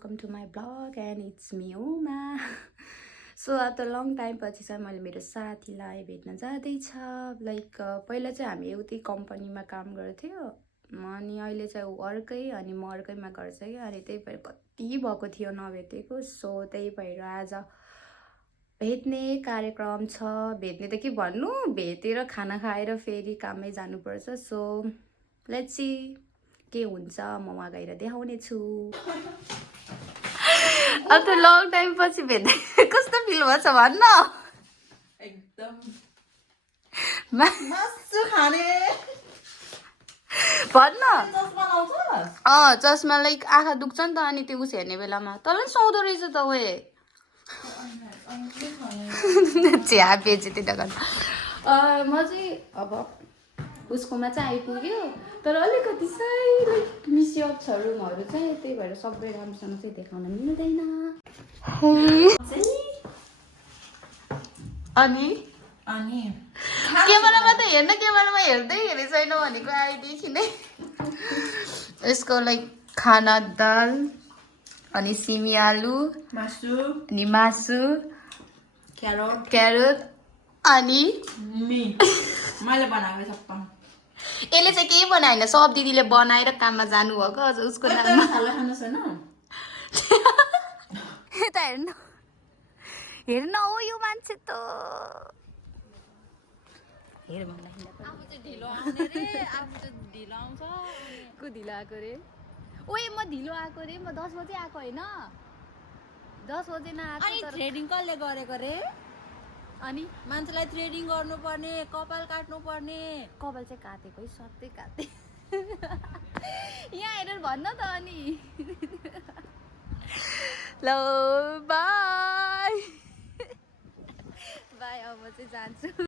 welcome to my blog and it's me Uma. So after long time पछि चाहिँ मैले मेरो साथीलाई भेट्न जाँदैछ लाइक पहिला चाहिँ हामी एउटै कम्पनीमा काम गर्थ्यो अनि अहिले चाहिँ उ अर्कै अनि म अर्कैमा गर्छ के अनि त्यही भएर कति भएको थियो नभेटेको सो त्यही भएर आज भेट्ने कार्यक्रम छ भेट्ने त के भन्नु भेटेर खाना खाएर फेरि काममै जानुपर्छ सो लेट्स सी के हुन्छ म वहाँ गएर देखाउने छु आफ्टर लङ टाइम पछि भेट्दै कस्तो फिल भन्छ भन्न एकदम मस्त खाने भन्न चस्मा लाउँछ चस्मा लाइक आँखा दुख्छ नि त अनि त्यो उस हेर्ने बेलामा तँलाई सुहाउँदो रहेछ त ओए चिया बेचे त्यो गर्न म चाहिँ अब उसकोमा चाहिँ आइपुग्यो तर अलिकति चाहिँ लाइक मिसअप्स रुमहरू चाहिँ त्यही भएर सबै राम्रोसँग चाहिँ देखाउन मिल्दैन अनि अनि क्यामेरामा त हेर्न क्यामेरामा हेर्दै हेरे छैन भनेको आइदेखि नै यसको लाइक खाना दाल अनि सिमी आलु मासु अनि मासु क्यारोट अनि मिट मैले बनाएको सबै यसले चाहिँ केही बनाएन सब दिदीले बनाएर काममा जानुभएको अझ उसको नाममा खाना छैन यता हेर्नु हेर्न हो यो मान्छे त हेर भन्दाखेरि आफू चाहिँ ढिलो आउने रे आफू चाहिँ ढिलो आउँछ को ढिलो आएको रे ओए म ढिलो आएको रे म 10 बजे आएको होइन 10 बजे नआएको अनि थ्रेडिङ कसले गरेको रे अनि मान्छेलाई थ्रेडिङ गर्नुपर्ने कपाल काट्नुपर्ने कपाल चाहिँ काटेको है सबै काटे यहाँ हेरेर भन्न त अनि ल बाई बाई अब म चाहिँ जान्छु